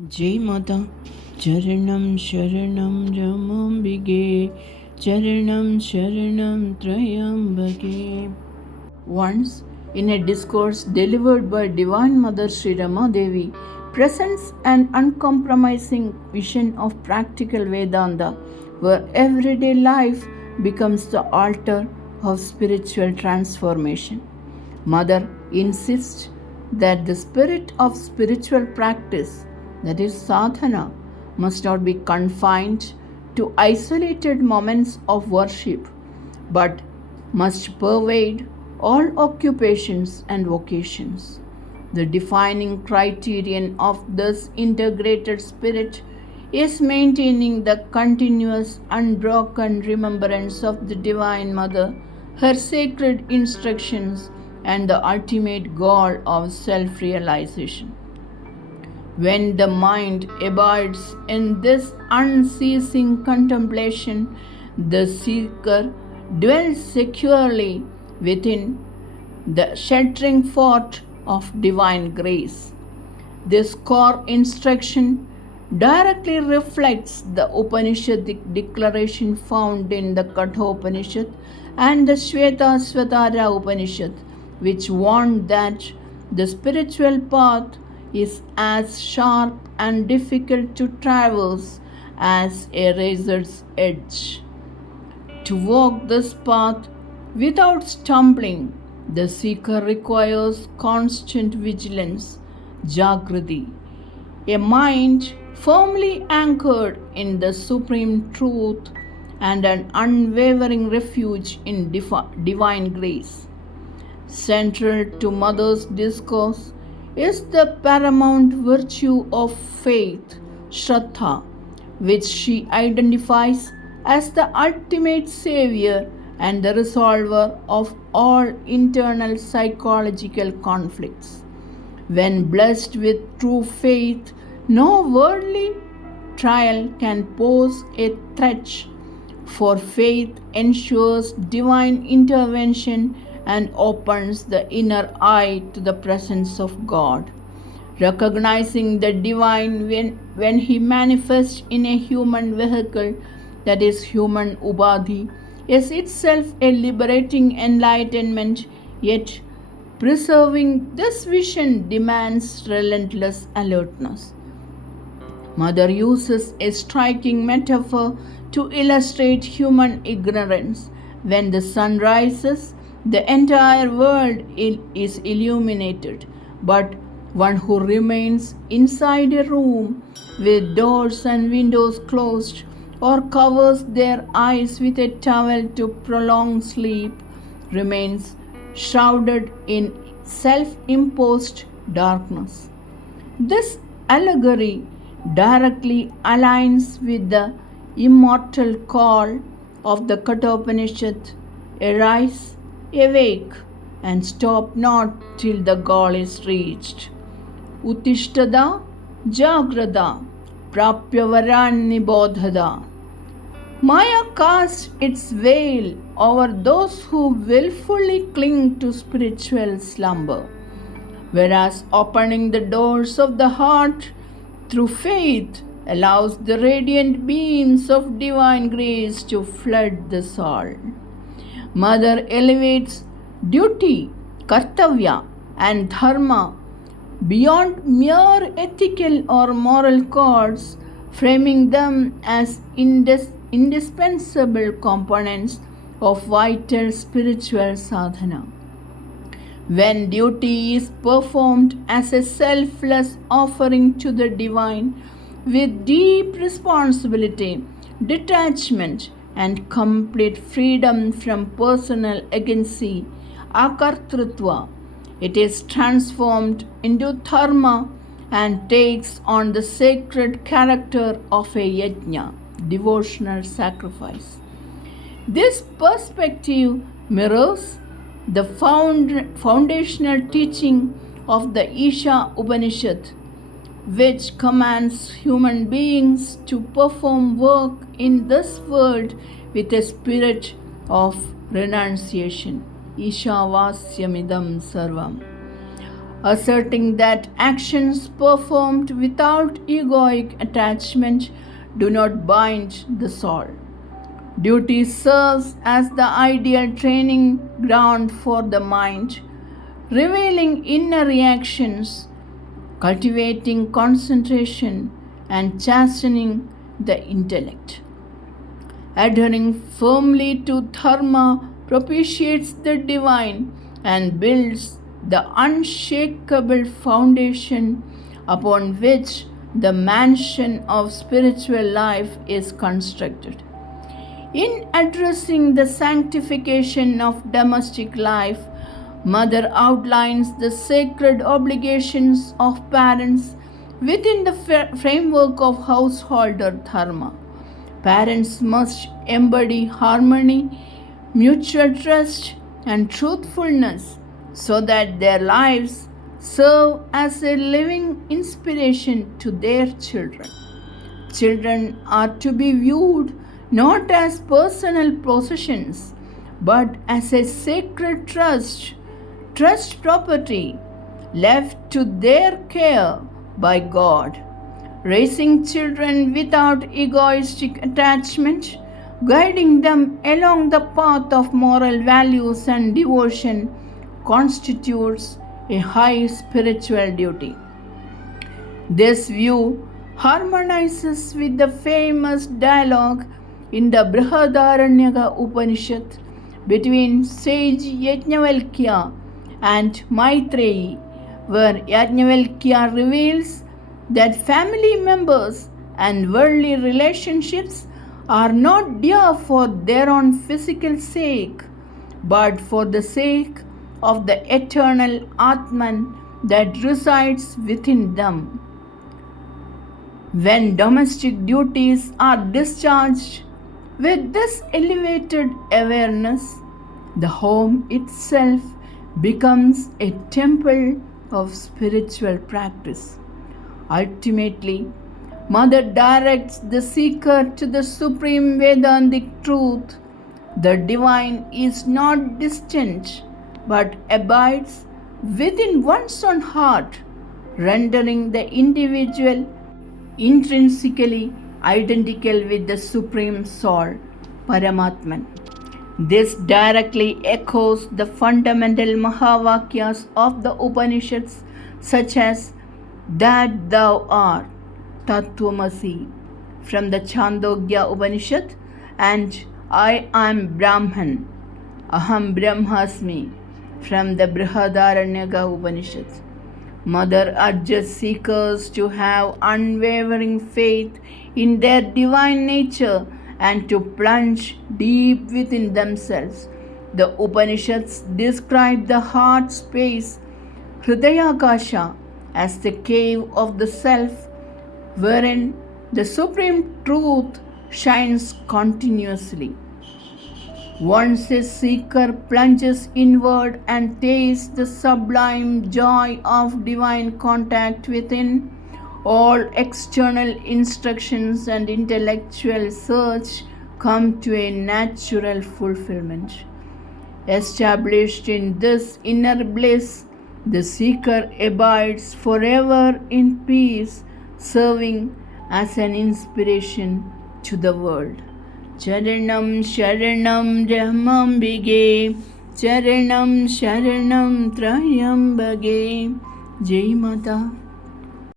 जय माता चरणं शरणं जमाम्बिगे चरणं शरणं त्र्यम्बके. Once, in a discourse delivered by Divine Mother Sri Rama Devi, presents an uncompromising vision of practical Vedanta, where everyday life becomes the altar of spiritual transformation. Mother insists that the spirit of spiritual practice, that is sadhana, must not be confined to isolated moments of worship, but must pervade all occupations and vocations. The defining criterion of this integrated spirit is maintaining the continuous, unbroken remembrance of the Divine Mother, her sacred instructions, and the ultimate goal of self realization. When the mind abides in this unceasing contemplation, the seeker dwells securely within the sheltering fort of divine grace. This core instruction directly reflects the Upanishadic declaration found in the Kathopanishad and the Shvetasvatara Upanishad, which warned that the spiritual path is as sharp and difficult to traverse as a razor's edge. To walk this path without stumbling, the seeker requires constant vigilance, jagrati, a mind firmly anchored in the supreme truth and an unwavering refuge in divine grace. Central to Mother's discourse is the paramount virtue of faith, Shraddha, which she identifies as the ultimate savior and the resolver of all internal psychological conflicts. When blessed with true faith, no worldly trial can pose a threat, for faith ensures divine intervention and opens the inner eye to the presence of God. Recognizing the divine when He manifests in a human vehicle, that is, human ubadhi, is itself a liberating enlightenment, yet preserving this vision demands relentless alertness. Mother uses a striking metaphor to illustrate human ignorance. When the sun rises, the entire world is illuminated, but one who remains inside a room with doors and windows closed or covers their eyes with a towel to prolong sleep remains shrouded in self-imposed darkness. This allegory directly aligns with the immortal call of the Kathopanishad, arise, awake, and stop not till the goal is reached. Uttishtada jagrada prapyavaran nibodhada. Maya casts its veil over those who willfully cling to spiritual slumber, whereas opening the doors of the heart through faith allows the radiant beams of divine grace to flood the soul. Mother elevates duty, kartavya, and dharma beyond mere ethical or moral codes, framing them as indispensable components of vital spiritual sadhana. When duty is performed as a selfless offering to the divine, with deep responsibility, detachment, and complete freedom from personal agency, akartrutva, it is transformed into dharma and takes on the sacred character of a yajna, devotional sacrifice. This perspective mirrors the foundational teaching of the Isha Upanishad, which commands human beings to perform work in this world with a spirit of renunciation. Ishavasyamidam sarvam. asserting that actions performed without egoic attachment do not bind the soul. Duty serves as the ideal training ground for the mind, revealing inner reactions, cultivating concentration, and chastening the intellect. Adhering firmly to dharma propitiates the divine and builds the unshakable foundation upon which the mansion of spiritual life is constructed. In addressing the sanctification of domestic life, Mother outlines the sacred obligations of parents within the framework of householder dharma. Parents must embody harmony, mutual trust, and truthfulness so that their lives serve as a living inspiration to their children. Children are to be viewed not as personal possessions but as a sacred trust property left to their care by God. Raising children without egoistic attachment, guiding them along the path of moral values and devotion constitutes a high spiritual duty. This view harmonizes with the famous dialogue in the Brihadaranyaka Upanishad between sage Yajnavalkya and Maitreyi, where Yajnavalkya reveals that family members and worldly relationships are not dear for their own physical sake, but for the sake of the eternal Atman that resides within them. When domestic duties are discharged with this elevated awareness, the home itself becomes a temple of spiritual practice. Ultimately, Mother directs the seeker to the supreme Vedantic truth. The divine is not distant but abides within one's own heart, rendering the individual intrinsically identical with the Supreme Soul, Paramatman. This directly echoes the fundamental Mahavakyas of the Upanishads, such as that thou art, Tattvamasi, from the Chandogya Upanishad, and I am Brahman, Aham Brahmasmi, from the Brihadaranyaka Upanishad. Mother urges seekers to have unwavering faith in their divine nature and to plunge deep within themselves. The Upanishads describe the heart space, Hridayakasha, as the cave of the self, wherein the supreme truth shines continuously. Once a seeker plunges inward and tastes the sublime joy of divine contact within, all external instructions and intellectual search come to a natural fulfillment. Established in this inner bliss, the seeker abides forever in peace, serving as an inspiration to the world. Charanam Sharanam Brahmambige, Charanam Sharanam Trayambage. Jai Mata.